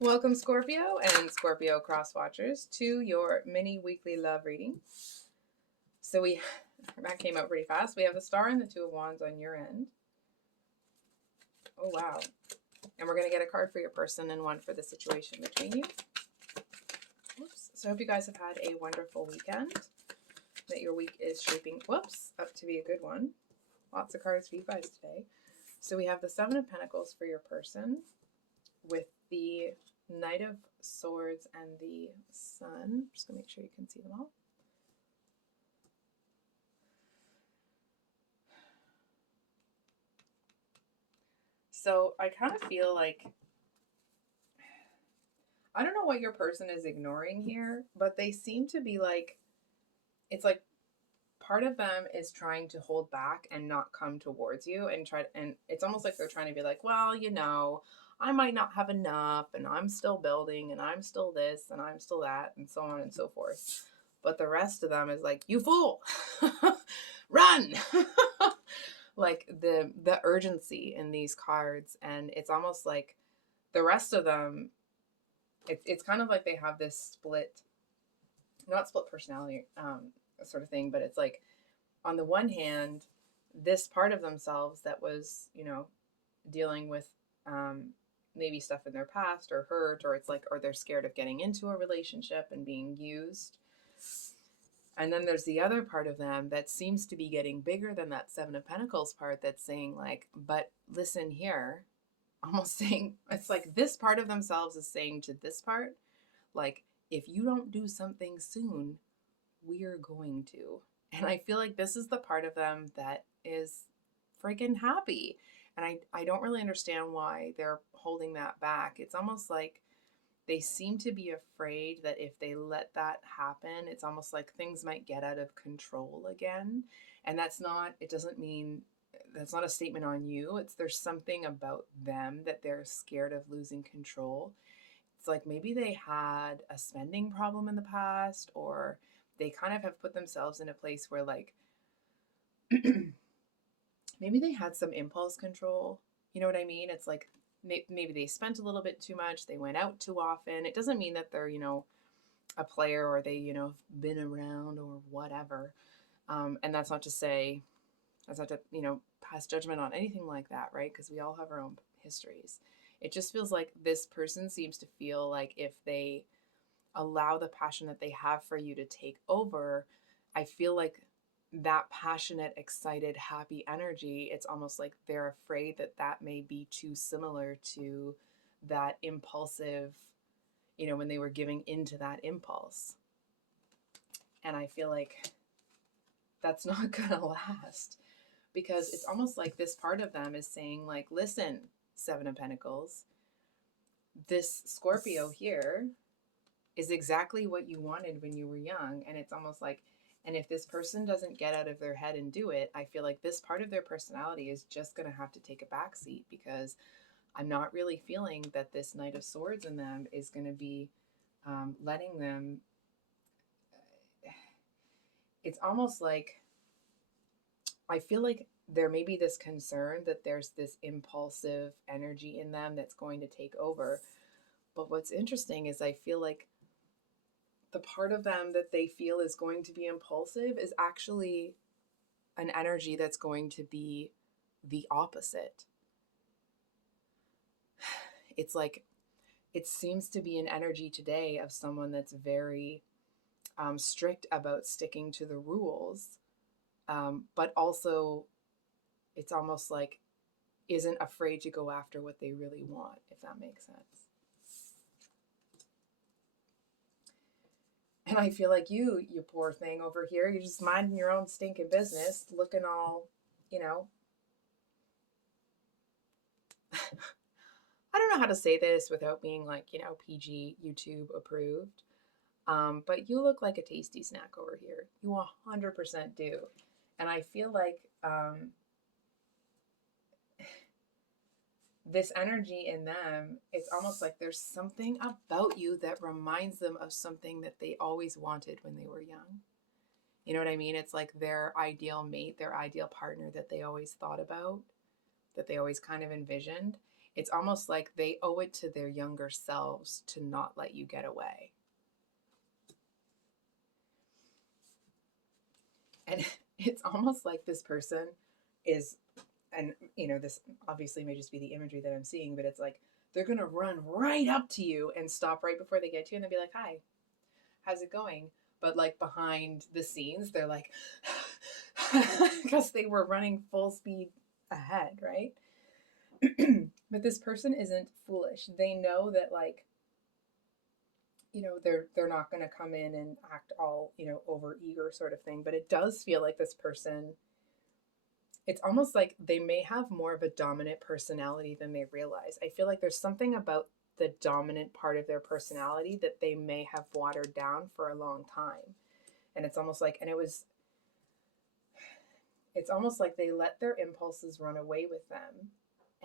Welcome, Scorpio and Scorpio cross watchers, to your mini weekly love reading. So that came out pretty fast. We have the Star and the Two of Wands on your end. Oh, wow. And we're going to get a card for your person and one for the situation between you. Whoops. So I hope you guys have had a wonderful weekend, that your week is shaping, up to be a good one. Lots of cards for you guys today. So we have the Seven of Pentacles for your person with the Knight of Swords and the Sun. I'm just going to make sure you can see them all. So I kind of feel like, I don't know what your person is ignoring here, but they seem to be like, it's like part of them is trying to hold back and not come towards you and it's almost like they're trying to be like, well, I might not have enough and I'm still building and I'm still this and I'm still that and so on and so forth. But the rest of them is like, you fool, run. Like the urgency in these cards. And it's almost like the rest of them, it's kind of like they have this not split personality sort of thing, but it's like, on the one hand, this part of themselves that was, dealing with maybe stuff in their past or hurt, or it's like, or they're scared of getting into a relationship and being used. And then there's the other part of them that seems to be getting bigger than that Seven of Pentacles part that's saying like, but listen here, almost saying, it's like this part of themselves is saying to this part, like, if you don't do something soon, we're going to. And I feel like this is the part of them that is freaking happy. And I don't really understand why they're holding that back. It's almost like they seem to be afraid that if they let that happen, it's almost like things might get out of control again. And that's not a statement on you. There's something about them that they're scared of losing control. It's like maybe they had a spending problem in the past, or they kind of have put themselves in a place where like maybe they had some impulse control. You know what I mean? It's like maybe they spent a little bit too much. They went out too often. It doesn't mean that they're, a player or they, been around or whatever. And that's not to say, that's not to, pass judgment on anything like that, right? Because we all have our own histories. It just feels like this person seems to feel like if they allow the passion that they have for you to take over, I feel like that passionate, excited, happy energy, it's almost like they're afraid that that may be too similar to that impulsive, when they were giving into that impulse. And I feel like that's not gonna last, because it's almost like this part of them is saying like, listen, Seven of Pentacles, this Scorpio here is exactly what you wanted when you were young. And it's almost like, and if this person doesn't get out of their head and do it, I feel like this part of their personality is just going to have to take a backseat, because I'm not really feeling that this Knight of Swords in them is going to be letting them. It's almost like, I feel like there may be this concern that there's this impulsive energy in them that's going to take over. But what's interesting is I feel like the part of them that they feel is going to be impulsive is actually an energy that's going to be the opposite. It's like, it seems to be an energy today of someone that's very strict about sticking to the rules, but also it's almost like isn't afraid to go after what they really want, if that makes sense. And I feel like you poor thing over here, you're just minding your own stinking business, looking all, I don't know how to say this without being like, PG YouTube approved. But you look like a tasty snack over here. You 100% do. And I feel like this energy in them, it's almost like there's something about you that reminds them of something that they always wanted when they were young. You know what I mean? It's like their ideal mate, their ideal partner that they always thought about, that they always kind of envisioned. It's almost like they owe it to their younger selves to not let you get away. And it's almost like this person is, and this obviously may just be the imagery that I'm seeing, but it's like they're going to run right up to you and stop right before they get to you. And they'll be like, hi, how's it going? But like behind the scenes, they're like, because they were running full speed ahead, right? But this person isn't foolish. They know that, like, they're not going to come in and act all, over eager sort of thing. But it does feel like this person, it's almost like they may have more of a dominant personality than they realize. I feel like there's something about the dominant part of their personality that they may have watered down for a long time. And it's almost like, it's almost like they let their impulses run away with them.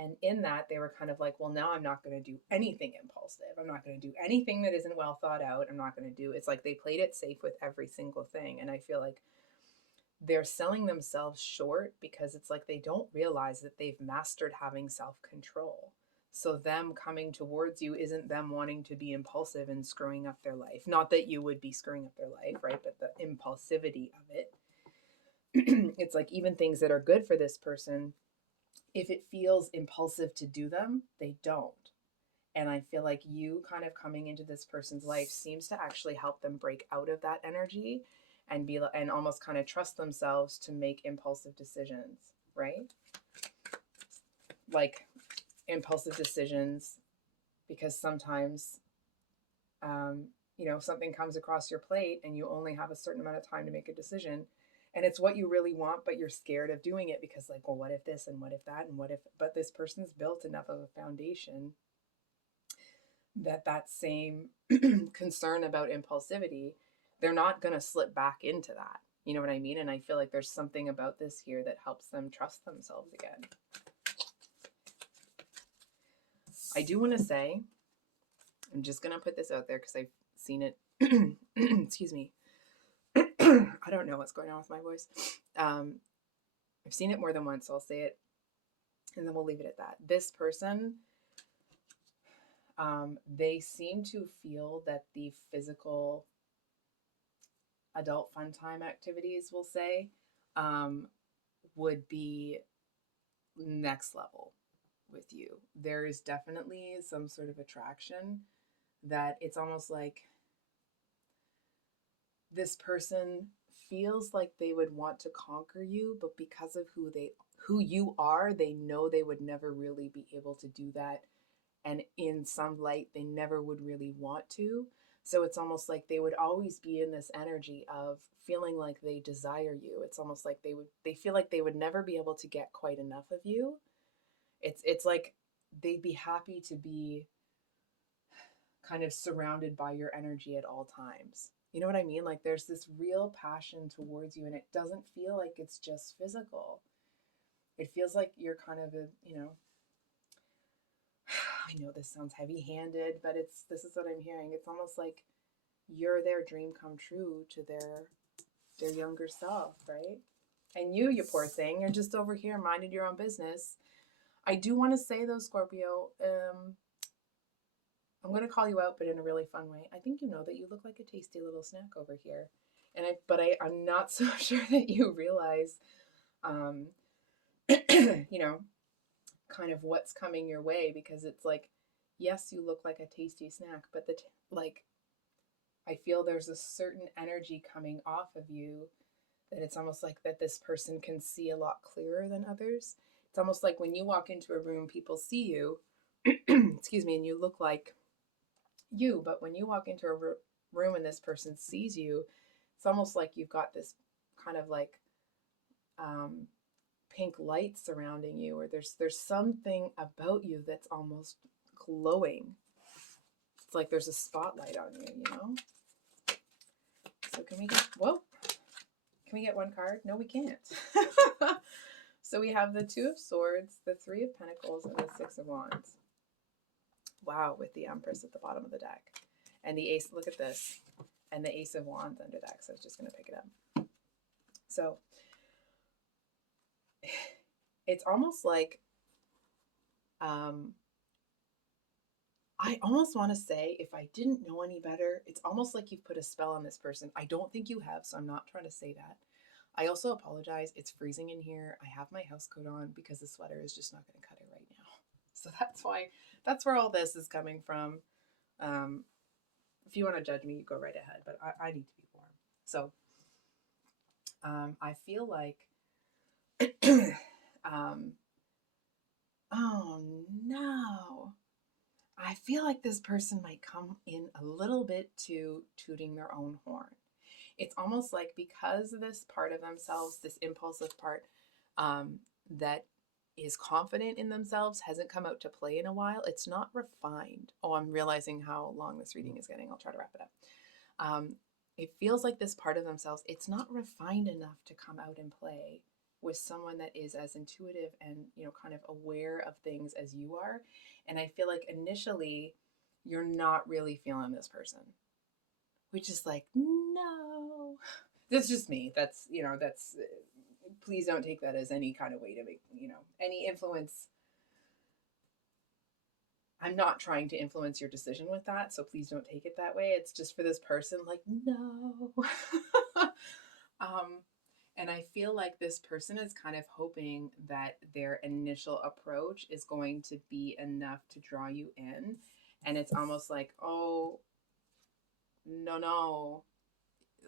And in that, they were kind of like, well, now I'm not going to do anything impulsive. I'm not going to do anything that isn't well thought out. I'm not going to do, it's like they played it safe with every single thing. And I feel like they're selling themselves short because it's like they don't realize that they've mastered having self-control. So them coming towards you isn't them wanting to be impulsive and screwing up their life. Not that you would be screwing up their life, right? But the impulsivity of it. It's like even things that are good for this person, if it feels impulsive to do them, they don't. And I feel like you kind of coming into this person's life seems to actually help them break out of that energy and and almost kind of trust themselves to make impulsive decisions, right? Like impulsive decisions, because sometimes, something comes across your plate and you only have a certain amount of time to make a decision. And it's what you really want, but you're scared of doing it because, like, well, what if this and what if that and what if, but this person's built enough of a foundation that same concern about impulsivity, they're not going to slip back into that. You know what I mean? And I feel like there's something about this here that helps them trust themselves again. I do want to say, I'm just going to put this out there because I've seen it. Excuse me. I don't know what's going on with my voice. I've seen it more than once, so I'll say it and then we'll leave it at that. This person, they seem to feel that the physical adult fun time activities, we'll say, would be next level with you. There is definitely some sort of attraction that it's almost like this person feels like they would want to conquer you, but because of who you are, they know they would never really be able to do that. And in some light, they never would really want to. So it's almost like they would always be in this energy of feeling like they desire you. It's almost like they feel like they would never be able to get quite enough of you. It's like they'd be happy to be kind of surrounded by your energy at all times. You know what I mean? Like there's this real passion towards you, and it doesn't feel like it's just physical. It feels like you're kind of I know this sounds heavy-handed, but this is what I'm hearing. It's almost like you're their dream come true to their younger self, right? And you poor thing, you're just over here minding your own business. I do want to say though, Scorpio, I'm going to call you out, but in a really fun way. I think you know that you look like a tasty little snack over here. I'm not so sure that you realize, kind of what's coming your way, because it's like, yes, you look like a tasty snack, but I feel there's a certain energy coming off of you that it's almost like that this person can see a lot clearer than others. It's almost like when you walk into a room, people see you, excuse me, and you look like you, but when you walk into a room and this person sees you, it's almost like you've got this kind of like pink light surrounding you, or there's something about you that's almost glowing. It's like there's a spotlight on you, you know? So can we get one card? No, we can't. So we have the Two of Swords, the Three of Pentacles, and the Six of Wands. Wow, with the Empress at the bottom of the deck. And the Ace, look at this. And the Ace of Wands under that, so I was just going to pick it up. So it's almost like I almost want to say, if I didn't know any better, it's almost like you've put a spell on this person. I don't think you have, so I'm not trying to say that. I also apologize. It's freezing in here. I have my house coat on because the sweater is just not going to cut it right now. So that's where all this is coming from. Um, if you want to judge me, you go right ahead, but I need to be warm. So I feel like, um, oh no. I feel like this person might come in a little bit to tooting their own horn. It's almost like because this part of themselves, this impulsive part that is confident in themselves, hasn't come out to play in a while, it's not refined. Oh, I'm realizing how long this reading is getting. I'll try to wrap it up. It feels like this part of themselves, it's not refined enough to come out and play with someone that is as intuitive and, kind of aware of things as you are. And I feel like initially you're not really feeling this person, which is like, no, that's just me. That's, please don't take that as any kind of way to make, any influence. I'm not trying to influence your decision with that, so please don't take it that way. It's just for this person, like, no. And I feel like this person is kind of hoping that their initial approach is going to be enough to draw you in. And it's almost like, oh, no.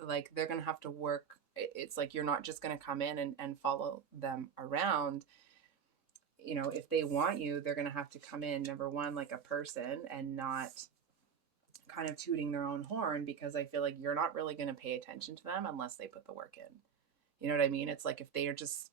Like, they're going to have to work. It's like you're not just going to come in and follow them around. If they want you, they're going to have to come in, number one, like a person and not kind of tooting their own horn, because I feel like you're not really going to pay attention to them unless they put the work in. You know what I mean? It's like if they are just,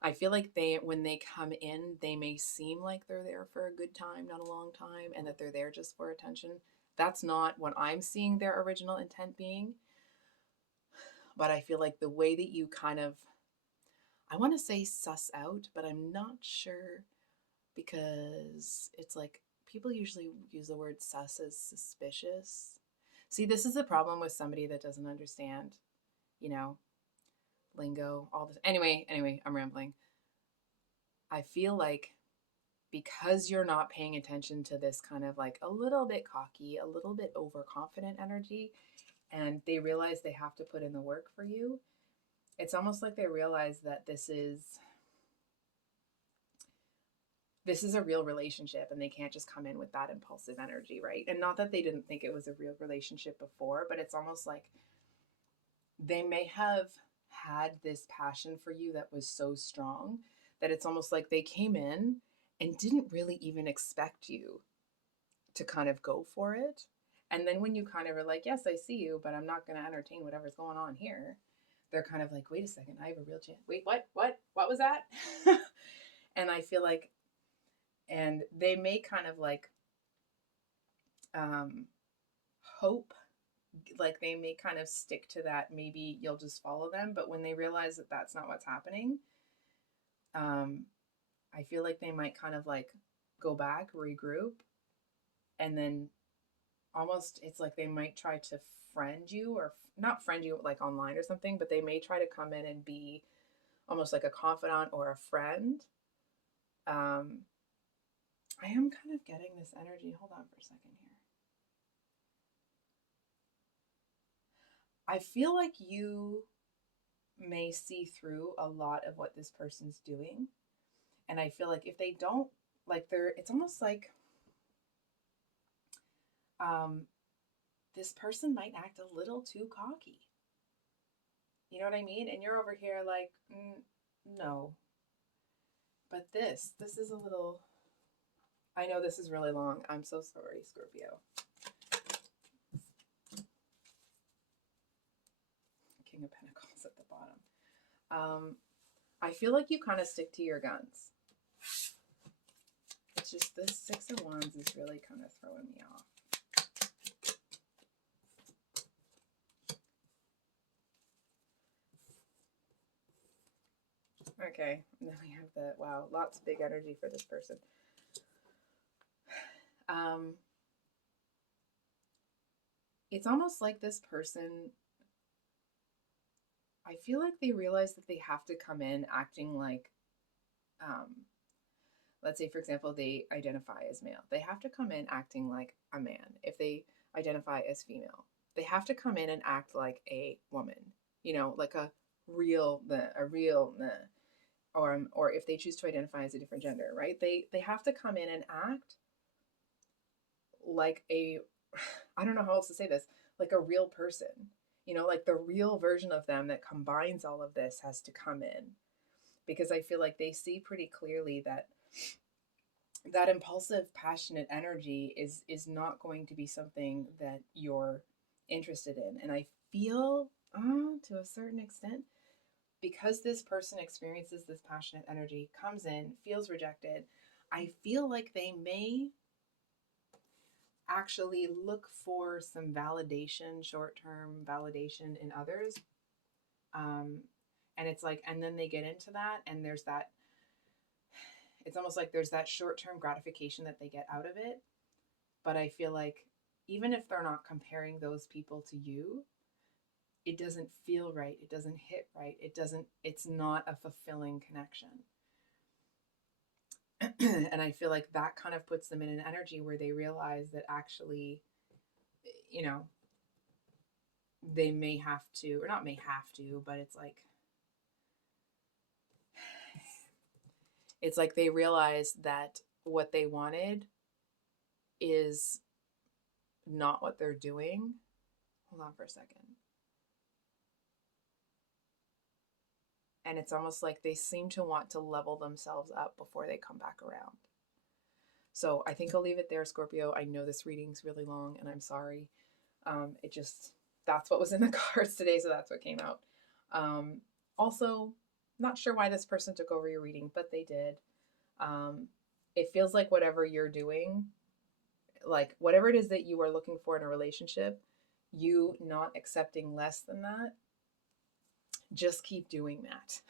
I feel like when they come in, they may seem like they're there for a good time, not a long time, and that they're there just for attention. That's not what I'm seeing their original intent being. But I feel like the way that you kind of, I want to say suss out, but I'm not sure, because it's like people usually use the word sus as suspicious. See, this is the problem with somebody that doesn't understand, lingo, all this. Anyway, I'm rambling. I feel like because you're not paying attention to this kind of like a little bit cocky, a little bit overconfident energy, and they realize they have to put in the work for you, it's almost like they realize that this is a real relationship, and they can't just come in with that impulsive energy, right? And not that they didn't think it was a real relationship before, but it's almost like they may have had this passion for you that was so strong that it's almost like they came in and didn't really even expect you to kind of go for it. And then when you kind of are like, yes, I see you, but I'm not going to entertain whatever's going on here, they're kind of like, wait a second, I have a real chance. Wait, what was that? And I feel like, and they may kind of like hope, like they may kind of stick to that, maybe you'll just follow them, but when they realize that that's not what's happening, I feel like they might kind of like go back, regroup, and then almost it's like they might try to friend you, or not friend you like online or something, but they may try to come in and be almost like a confidant or a friend. I am kind of getting this energy. Hold on for a second here. I feel like you may see through a lot of what this person's doing. And I feel like if they don't, like it's almost like this person might act a little too cocky. You know what I mean? And you're over here like, no. But this is a little, I know this is really long. I'm so sorry, Scorpio. King of Pentacles at the bottom. I feel like you kind of stick to your guns. It's just this Six of Wands is really kind of throwing me off. Okay, and then we have the, wow, lots of big energy for this person. It's almost like this person, I feel like they realize that they have to come in acting like let's say, for example, they identify as male, they have to come in acting like a man. If they identify as female, they have to come in and act like a woman, like a real, or if they choose to identify as a different gender, right? They have to come in and act like a, I don't know how else to say this, like a real person, like the real version of them that combines all of this has to come in, because I feel like they see pretty clearly that that impulsive, passionate energy is not going to be something that you're interested in. And I feel, to a certain extent, because this person experiences this passionate energy, comes in, feels rejected, I feel like they may actually look for some validation, short-term validation in others. And it's like, and then they get into that, and there's that, it's almost like there's that short-term gratification that they get out of it. But I feel like even if they're not comparing those people to you, it doesn't feel right. It doesn't hit right. It's not a fulfilling connection. And I feel like that kind of puts them in an energy where they realize that actually, they may have to, or not may have to, but it's like they realize that what they wanted is not what they're doing. Hold on for a second. And it's almost like they seem to want to level themselves up before they come back around. So I think I'll leave it there, Scorpio. I know this reading's really long, and I'm sorry. That's what was in the cards today, so that's what came out. Also, not sure why this person took over your reading, but they did. It feels like whatever you're doing, like whatever it is that you are looking for in a relationship, you not accepting less than that, just keep doing that.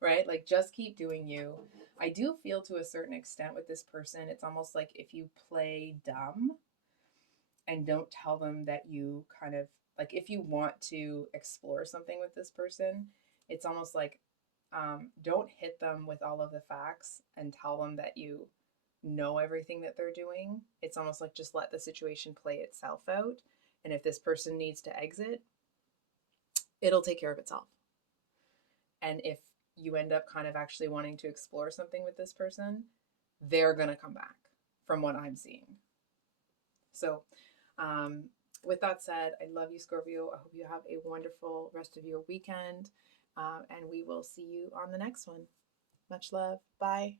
Right? Like, just keep doing you. I do feel to a certain extent with this person, it's almost like if you play dumb and don't tell them that you kind of, like, if you want to explore something with this person, it's almost like, don't hit them with all of the facts and tell them that you know everything that they're doing. It's almost like just let the situation play itself out. And if this person needs to exit, it'll take care of itself. And if you end up kind of actually wanting to explore something with this person, they're going to come back from what I'm seeing. So, with that said, I love you, Scorpio. I hope you have a wonderful rest of your weekend. And we will see you on the next one. Much love. Bye.